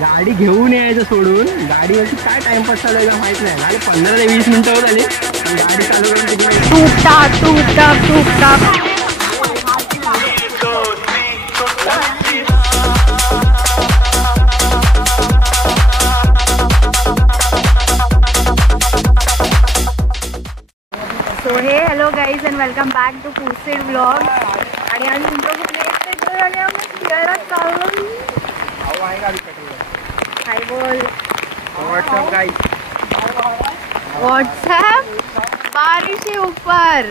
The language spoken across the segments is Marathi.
गाडी घेऊन यायचं सोडून गाडीवरती काय टाइमपास चालू आहे माहित नाही. गाडी 15 ते 20 मिनिटं होत आली गाडी चालू करून तिकडे so hey hello guys and welcome back to पुसेड व्लॉग. आणि आज तुमचं कुठले पेट्रोल आले हाय बोल व्हाट्सएप बारिश के ऊपर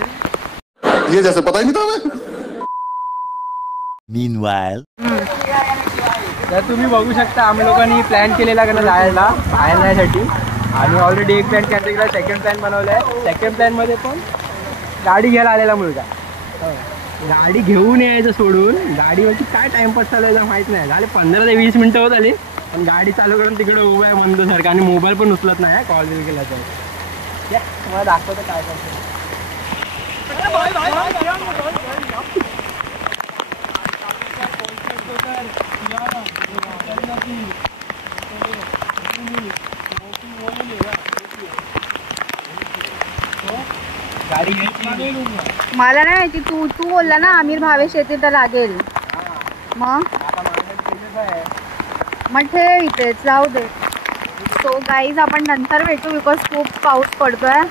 ये जैसे पता ही नहीं था हमें. Meanwhile, तर तुम्ही बघू शकता आम्ही लोकांनी प्लॅन केलेला का जायला जाण्यासाठी. आणि ऑलरेडी एक प्लॅन कॅन्सल केला, सेकंड प्लॅन बनवलाय. सेकंड प्लॅन मध्ये पण गाडी घ्यायला आलेला मुलगा. गाडी घेऊन यायचं सोडून गाडीवरती काय टाइमपास चालू आहे माहित नाही. झाले 15 ते 20 मिनिटं होत आली पण गाडी चालू करून तिकडे उभं आहे मंद सारखं. आणि मोबाईल पण उचलत नाही कॉल बिल केला तर. तुम्हाला दाखवतं काय करतो. मला नाही माहिती. तू बोलला ना आमिर भावेश येते तर लागेल. मग ठेव इथेच जाऊ दे. सो गाईज आपण नंतर भेटू बिकॉज खूप पाऊस पडतोय.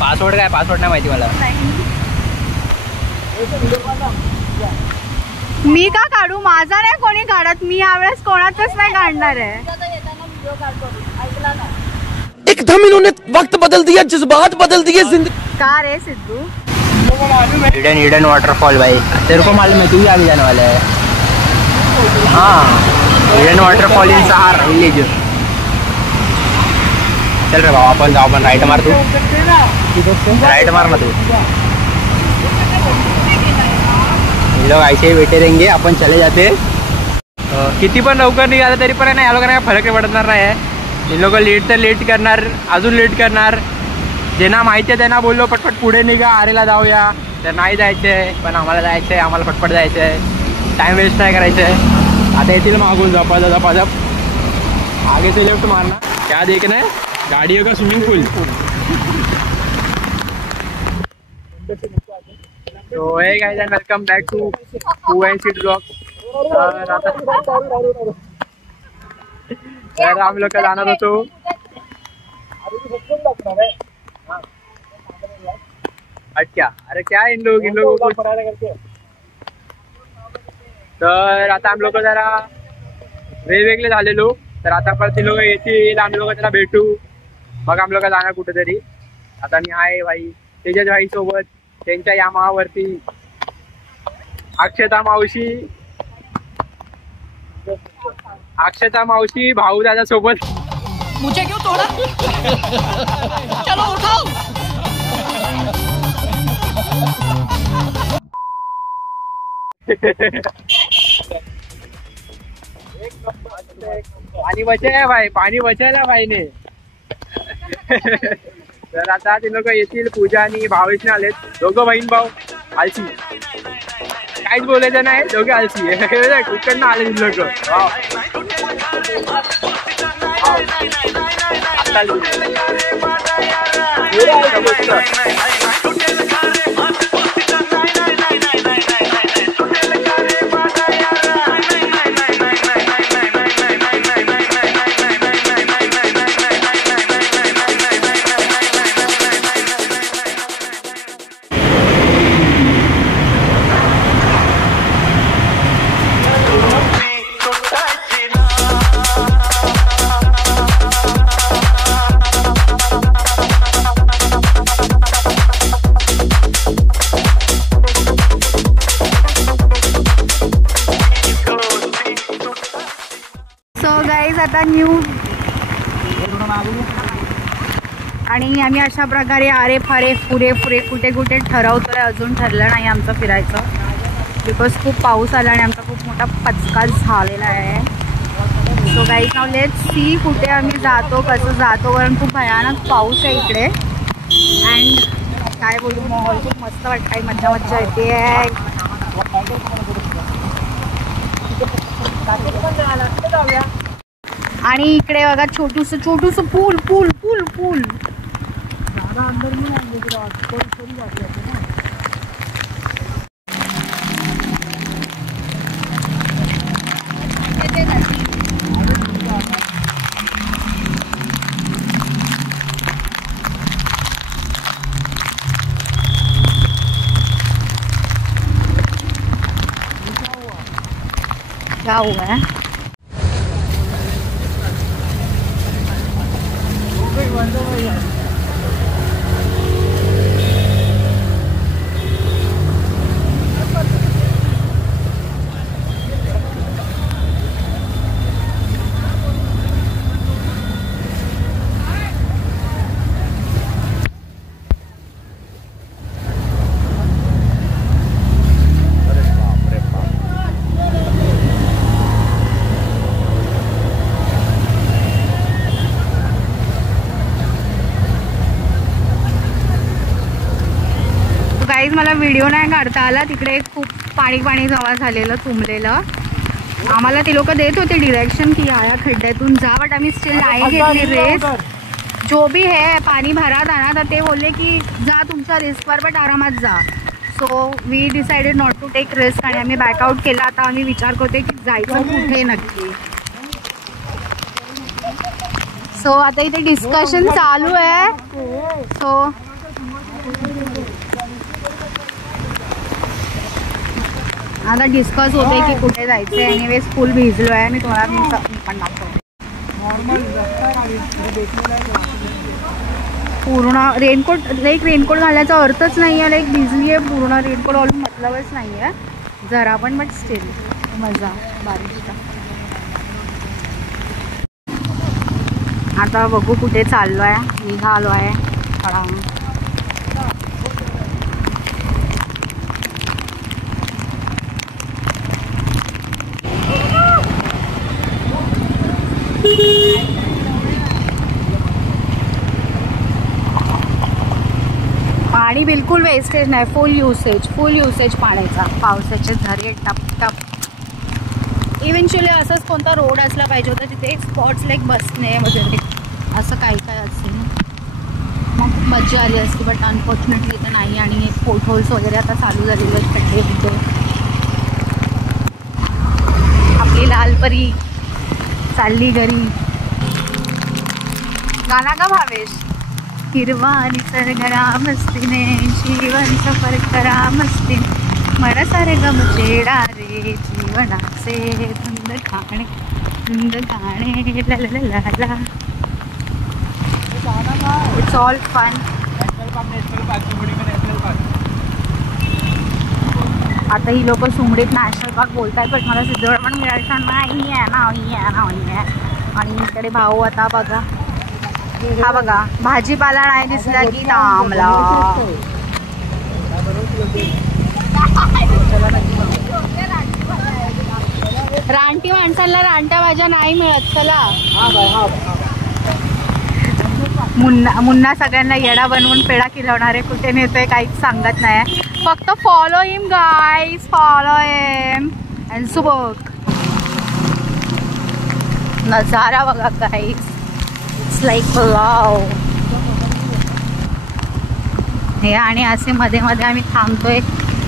पासवर्ड काय पासवर्ड नाही माहिती मला. मी का काढू? माझा नाही कोणी काढत. मी यावेळेस कोणाचाच नाही काढणार आहे. एकदम इन्होंने वक्त बदल दिया, जज्बात बदल दिए जिंदगी. का रे सिद्धू? हिडन वाटरफॉल भाई तेरे को मालूम है, तू भी आगे जाने वाला है. हाँ hidden waterfall in Sahar village. चल रे भाऊ अपन जाओ. अपन राइट मार. तू राइट मार ना तू. ये लोग ऐसे ही बैठे रहेंगे, अपन चले जाते. किती पण लवकर निघालं तरी पण आहे ना या लोकांना काय फरक पडणार नाही आहे. हे लोक लेट तर लेट करणार, अजून लेट करणार. ज्यांना माहिती आहे त्यांना बोललो पटपट पुढे निघा, आरेला जाऊया. तर नाही जायचं आहे पण आम्हाला जायचं आहे. आम्हाला पटपट जायचं आहे. टाइम वेस्ट नाही करायचं आहे. आता येतील मागून झपाझप आगे से लेफ्ट मारना. क्या देखना है गाड़ी का स्विमिंग पूल. तो hey guys and welcome back to seat blog. तर आम्ही लोक जाणार होतो. क्या अरे क्या इन लोग तर आता आम्ही लोक जरा वेगवेगळे झालेलो. तर आता परत लोक येतील, आम्ही लोक त्याला भेटू. मग आम्ही लोक जाणार कुठेतरी. आता मी आहे भाई तेजस भाई सोबत त्यांच्या यामावरती. अक्षता मावशी भाऊ दादा सोबत. मुझे क्यों तोड़ा? चलो उठाओ. पाणी बचाय भाई, पाणी बचायला भाई ने. तर आता ते लोक येतील. पूजा आणि भावेशने आलेत. दोघं बहीण भाऊ आलसी. काहीच बोलायचं नाही, दोघे आलसी. इकडनं आले लोक. आता न्यू आणि आम्ही अशा प्रकारे आरे फारे पुरे कुठे कुठे ठरवतोय. अजून ठरलं नाही आमचं फिरायचं बिकॉज खूप पाऊस आला आणि आमचा खूप मोठा पचका झालेला आहे. So guys now let's see कुठे आम्ही जातो, कसं जातो, कारण खूप भयानक पाऊस आहे इकडे. अँड काय बोलू, माहोल खूप मस्त वाटतंय, मज्जा येते. आणि इकडे बघा छोटूस पूल पूल पूल पूल. क्या हुआ है? मला व्हिडिओ नाही काढता आला. तिकडे खूप पाणी जमा झालेलं तुंबलेलं. आम्हाला ते लोक देत होते डिरेक्शन की या खड्ड्यातून जा, बट आम्ही स्टिल नाही घेतली रेस. जो भी है पाणी भरात आणा, तर ते बोलले की जा तुमच्या रिस्कवर बट आरामात जा. So we decided not to take risk आणि आम्ही बॅकआउट केला. आता आम्ही विचार करतोय की जायचं कुठे नक्की. सो आता इथे डिस्कशन चालू आहे. सो आता डिस्कस होते की कुठे जायचं आहे. एनिवेज फुल भिजलो आहे. मी तुम्हाला पण दाखवते. पूर्ण रेनकोट लाईक रेनकोट घालायचा अर्थच नाही आहे. लाईक भिजली आहे पूर्ण. रेनकोट घालून मतलबच नाही आहे जरा पण. बट स्टिल मजा बारिशचा. आता बघू कुठे चाललो आहे. निघालो आहे खडावून. पाणी बिलकुल वेस्टेज नाही. फुल युसेज पाण्याचा. पावसाचे झरे टप टप. इव्हेंच्युअली असंच कोणता रोड असला पाहिजे होता तिथे स्पॉट्स लाईक बसणे वगैरे असं काही असेल मग मजा आली असती. बट अनफॉर्च्युनेटली तर नाही. आणि पोटहोल्स वगैरे आता चालू झालेले आहेत. खड्डे बिड्डे. आपली लालपरी चालली घरी. गाना का भावेश. हिरवा निसर्गरा मस्तीने जीवन सफर करा मस्ती. मन सरगम चेडा रे जीवनाचे धुंद गाणे ला. It's all fun. आता ही लोक सुमडीत नॅशनल पार्क बोलतायत. पण मला सिद्धोड पण मिळायचं नाही आहे. आणि इकडे भाऊ आता बघा. हा बघा भाजीपाला नाही दिसला की थांबला. रानटी माणसाला रानट्या भाज्या नाही मिळत. चला मुन्ना सगळ्यांना येडा बनवून पेढा खिलवणारे. कुठे नेतोय काहीच सांगत नाही. फक्त follow him guys. Follow him and सुबक. नजारा बघा गाईज. Like wow. हे आणि असे मध्ये मध्ये आम्ही थांबतोय.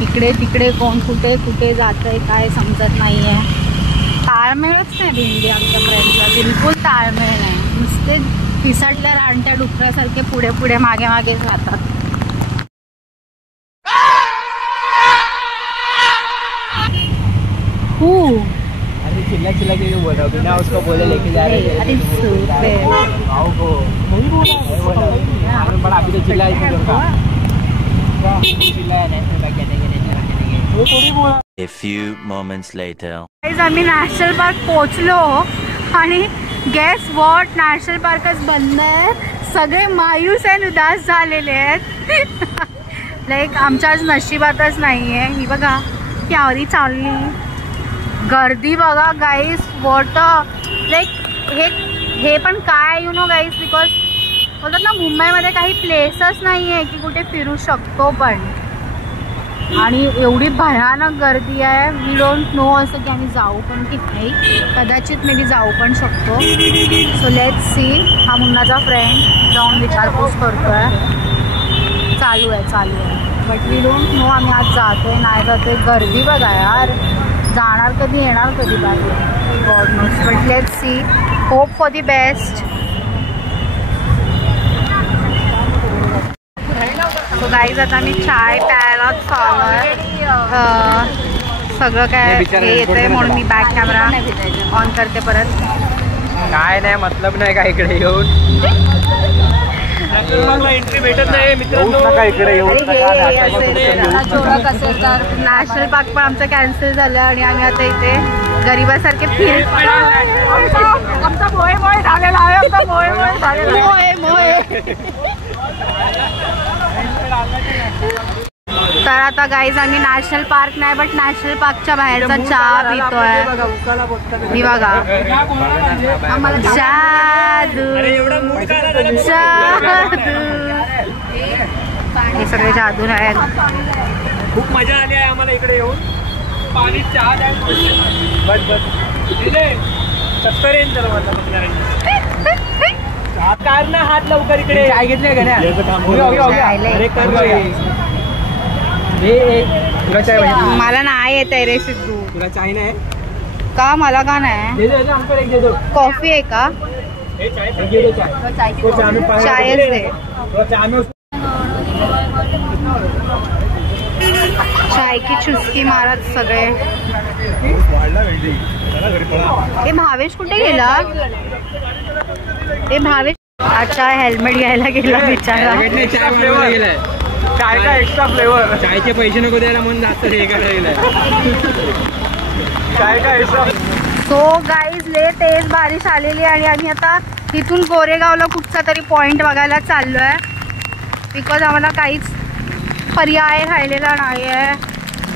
इकडे तिकडे कोण कुठे कुठे जातंय काय समजत नाही आहे. ताळमेळच नाही भेंडी आमच्या फ्रेंडला. बिलकुल ताळमेळ नाही. नुसते पिसाटल्या रानट्या डुकऱ्यासारखे पुढे पुढे मागे मागे जातात. चिल्ला चिल्ला के बोला बिना उसको बोले लेके जा रहे हैं. अरे बड़ा अभी तो चिल्ला A few moments later. आम्ही नॅशनल पार्क पोहोचलो आणि गेस वॉट. नॅशनल पार्कच बंद आहे. सगळे मायूस आणि उदास झालेले आहेत. लाईक आमच्या आज नशिबातच नाही आहे. ही बघा क्यावरी चालली. गर्दी बघा गाईस. वॉट लाईक हे पण काय यू नो गाईस. बिकॉज बोलतात ना मुंबईमध्ये काही प्लेसच नाही आहे की कुठे फिरू शकतो. पण आणि एवढी भयानक गर्दी आहे. वी डोंट नो असं की आम्ही जाऊ पण की नाही. कदाचित मे बी जाऊ पण शकतो. So let's see. हा मुन्नाचा फ्रेंड जाऊन विचारपूस करतोय. चालू आहे बट वी डोंट नो आम्ही आज जातोय नाही जातोय. गर्दी बघा यार. जाणार कधी येणार कधी बाहेर God knows. But let's see. Hope for the best. So guys आता मी चाय प्यायला चालू आहे. सगळं काय हे येतंय म्हणून मी बॅक कॅमेरा ऑन करते परत. काय नाही मतलब नाही का इकडे येऊन एंट्री भेटत नाही मित्रांनो. इकडे येऊन नॅशनल पार्क पण आमचं कॅन्सल झालं आणि आम्ही आता इथे गरिबासारखे फिरतो. आमचा मोहे झालेला आहे. आमचा मोहे झालेला तर आता गाईज आम्ही नॅशनल पार्क नाही बट नॅशनल पार्कच्या बाहेरचा चहा पितोय. मी बघा जादू हे सगळे जादू आहेत. खूप मजा आली आहे आम्हाला इकडे येऊन. पाणी चहा द्या हात लवकर इकडे काय घेतले मला नाही येत आहे रे सिद्धू. तुला चाय नाही का मला का नाही. कॉफी आहे का. चायच दे. चाय की चुस्की मारत सगळे. हे भावेश कुठे गेला. हे भावेश अच्छा हेल्मेट घ्यायला गेला बिचारा. चाय का एक्स्ट्रा फ्लेवर. चायचे पैसे नको द्यायला म्हणून जास्त हे करायला गेलाय. चाय का एक्स्ट्रा. सो गाईज लय तेज बारिश आलेली आणि आम्ही आता इथून गोरेगावला कुठचा तरी पॉइंट बघायला चाललो आहे. बिकॉज आम्हाला काहीच पर्याय राहिलेला नाही आहे.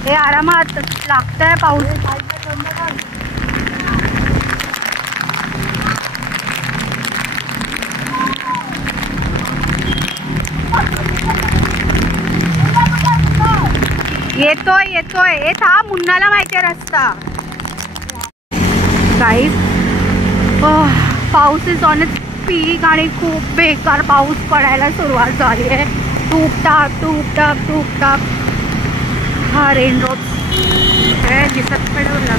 हे आरामात लागत आहे पाऊस. येतोय. हे था मुन्नाला माहिती आहे रस्ता. गाईज पाऊस इज ऑन इट्स पीक आणि खूप बेकार पाऊस पडायला सुरुवात झाली आहे. टूप टाप. हा रेन ड्रॉप्स दिसत पडवला.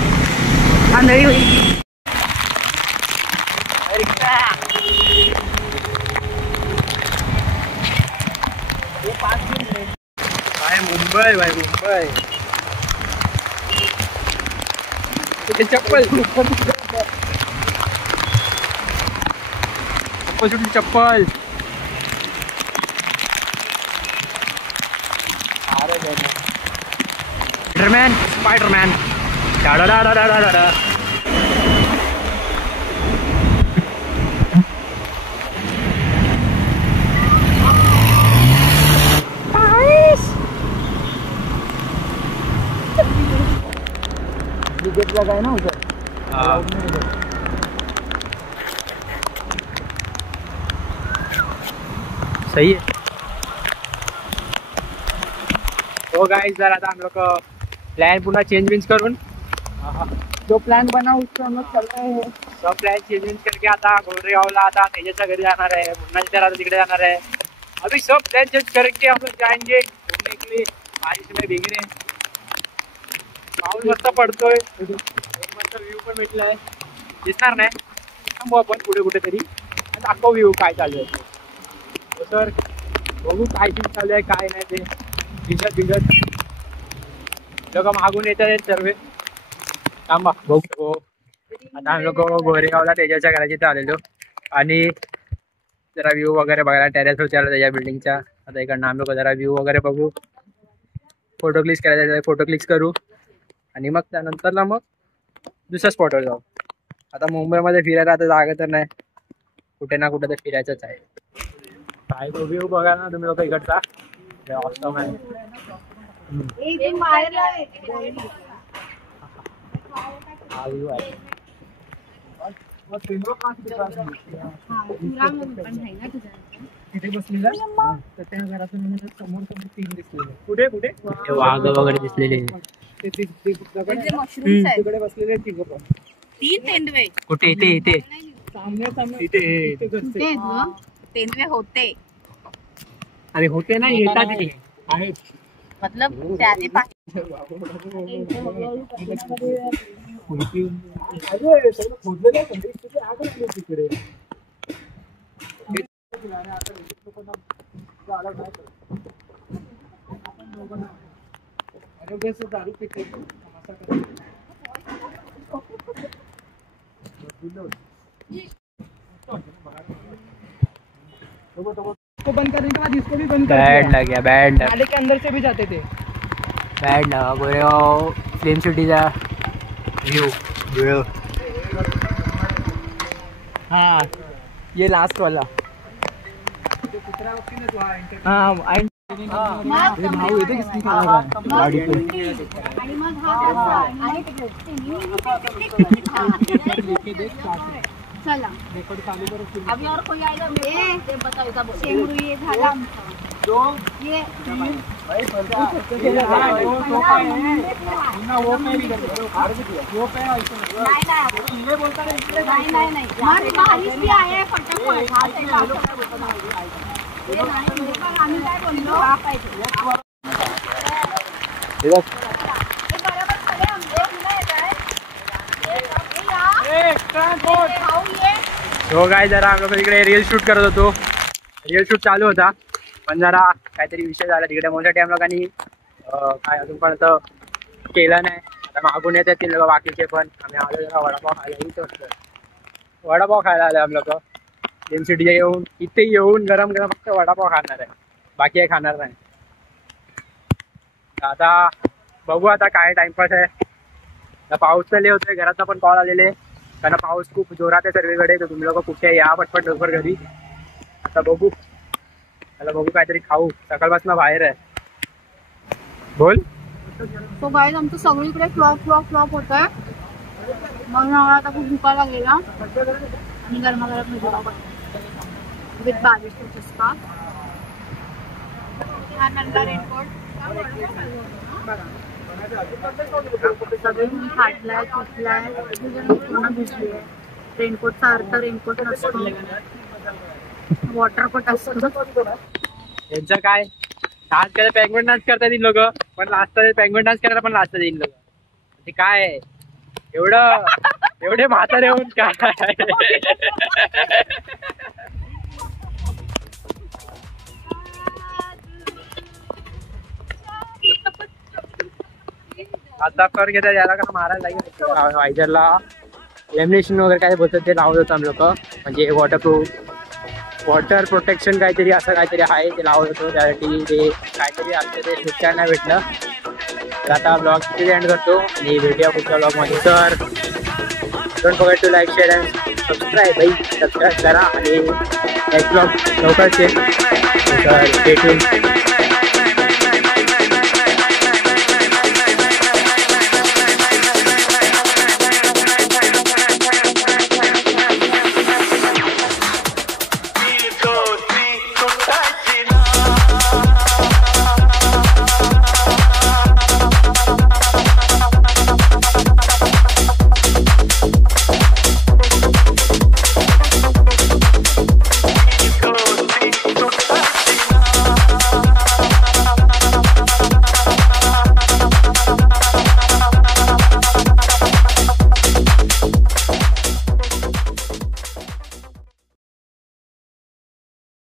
आंधळी होईल. मुंबई चप्पल चप्पल. स्पाइडरमैन गेट लगा है ना उधर. सही है. तो गाइस जरा आता हम लोग प्लान पुनः चेंज करून जो प्लान बना उसको हम लोग चल रहे हैं. सब प्लान चेंज करके आता गोरेगावला आता तेजाच्या घरी जाणार आहे. मुन्नाच्या घरात तिकडे जाणार आहे. अभी सब प्लान चेंज करके हम लोग जाएंगे घूमने के लिए. बारिश में भीग रहे. पाऊस मस्त पडतोय. मस्त व्ह्यू पण भेटलाय. दिसणार नाही थांबू आपण पुढे कुठेतरी दाखव व्ह्यू काय चालू आहे. तर बघू काय सीन चालू आहे काय नाही ते. भिजत लोक मागून येतात सर्व. थांबा बघू. आता आम्ही लोक गोरेगावला तेजाच्या घराच्या इथे आलेलो आणि जरा व्ह्यू वगैरे बघायला टेरेसवर चालू त्याच्या बिल्डिंगच्या. आता इकडनं आम्ही लोक जरा व्ह्यू वगैरे बघू. फोटो क्लिक करायचा फोटो क्लिक करू आणि मग त्यानंतरला मग दुसऱ्या स्पॉटवर जाऊ. आता मुंबईमध्ये फिरायला आता जागा तर नाही. कुठे ना कुठे तर फिरायचंच आहे. काय व्ह्यू बघा ना तुम्ही लोक इकडचा. ऑसम आहे. हा व्ह्यू आहे. तिथे बसलेला तर त्या घरातून मला समोर समोर 3 दिसलेले. कुठे कुठे वाघ वगैरे दिसलेले. मशरूम्स आहेत. तिकडे बसलेले तिघ पण. 3 तेंदवे कुठे इथे इथे सामने इथे तेंदवे होते आणि होते ना येतात तिकडे आहेत. मतलब त्याने तिकडे दारू पिते को बंद करने के बाद इसको भी बंद कर बैड लग गया, बैड लग नाले के अंदर से भी जाते थे. बैड लगा गोरेगाव फिल्म सिटीचा व्यू. हाँ ये लास्ट वाला. हाँ भाऊ येते किसने गाड़ी पे. चला अभी और कोई आएगा ये बताओ शेंगरू ये झाला ये नहीं बारिश भी आए हैं फटाफट आम्ही काय बोललो हो काय जरा आम्ही तिकडे रील शूट करत होतो. रील शूट चालू होता पण जरा काहीतरी विषय झाला तिकडे म्हणून टाइम लोकांनी काय अजूनपर्यंत केलं नाही. आता मागून येत येतील बाकीचे पण. आम्ही आलो जरा वडापाव खायला. वडापाव खायला आलो आम्ही लोक फिल्म सिटीच्या येऊन. इथे येऊन गरम गरम फक्त वडापाव खाणार आहे, बाकी काही खाणार नाही. आता बघू आता काय टाइमपास आहे. पाऊस तर लय होतोय. घराचा पण कॉल आलेले कारण पाऊस खूप जोरात आहे सर्वीकडे. तर तुम्ही लोक कुठे या पटपट लवकर घरी. आता बघू काहीतरी खाऊ. सकाळपासून बाहेर आहे. बोल. तो गाईज आमचं सगळीकडे फ्लॉप होत आहे. मग आता खूप भुका लागलेला आणि गरमागरम विथ बारिश चस्का. हा नंदा रेनकोट सगळी फाटलाय तुटलाय पूर्ण भिजली आहे. रेनकोटचा अर्थ रेनकोट नसतो, वॉटरकोट असतो. त्यांचं काय डान्स करायला पेंग्विन डान्स करतात तीन लोक पण लाजतात. पेंग्विन डान्स करायला पण लाजतात तीन लोक. ते काय एवढे म्हातारे होऊन काय. आता कर घेतात याला का मारायला लागेल. वायझरला लॅमिनेशन वगैरे काय बोलतात ते लावत होतं आम्ही लोक. म्हणजे वॉटर प्रोटेक्शन काहीतरी असं काहीतरी आहे ते लावत होतो. त्यासाठी ते काहीतरी असतं ते शिकायला नाही भेटलं. तर आता ब्लॉग तिथे एंड करतो आणि भेटूया पुढच्या ब्लॉगमध्ये. तर don't forget to like share and subscribe करा आणि नेक्स्ट ब्लॉग लवकरच येईल. तर स्टे ट्यून्ड.